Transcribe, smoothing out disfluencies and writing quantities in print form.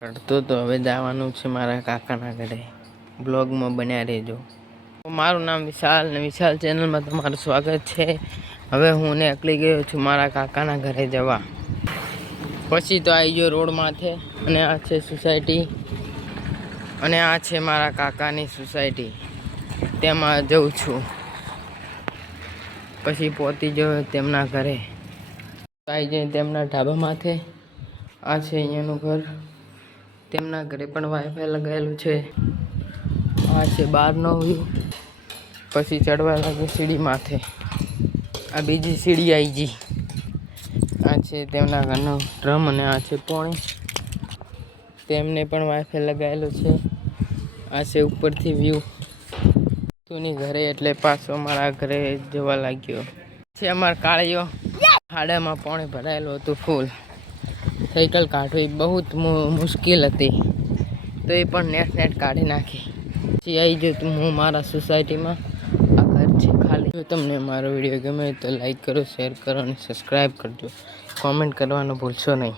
તો હવે જવાનું છે મારા કાકાના ઘરે. બ્લોગમાં બન્યા રહેજો. મારું નામ વિશાલ ને વિશાલ ચેનલમાં તમારું સ્વાગત છે. હવે હું નીકળી ગયો છું મારા કાકાના ઘરે જવા. પછી તો આવી ગયો રોડ માથે અને આ છે સોસાયટી અને આ છે મારા કાકાની સોસાયટી. તેમાં જઉં છું. પછી પહોંચી ગયો તેમના ઘરે. આવી જાય તેમના ઢાબા માથે. આ છે અહીંયાનું ઘર. તેમના ઘરે પણ વાઈફાઈ લગાવેલું છે. આ છે બહારનો વ્યૂ. પછી ચડવા લાગે સીડી માથે. આ બીજી સીડી આવી ગઈ. આ છે તેમના ઘરનો ડ્રમ અને આ છે પાણી. તેમને પણ વાઈફાઈ લગાવેલું છે. આ છે ઉપરથી વ્યૂ. તુની ઘરે એટલે પાછો અમારા ઘરે જવા લાગ્યો છે. અમારા કાળીઓ ખાડામાં પાણી ભરાયેલું હતું ફૂલ. સાયકલ કાઢવી બહુ મુશ્કેલ હતી, તો એ પણ નેટ કાઢી નાખી. પછી આવી ગયો હું મારા સોસાયટીમાં. આ ઘર છે ખાલી. જો તમને મારો વિડીયો ગમે તો લાઈક કરો, શેર કરો અને સબસ્ક્રાઈબ કરજો. કોમેન્ટ કરવાનું ભૂલશો નહીં.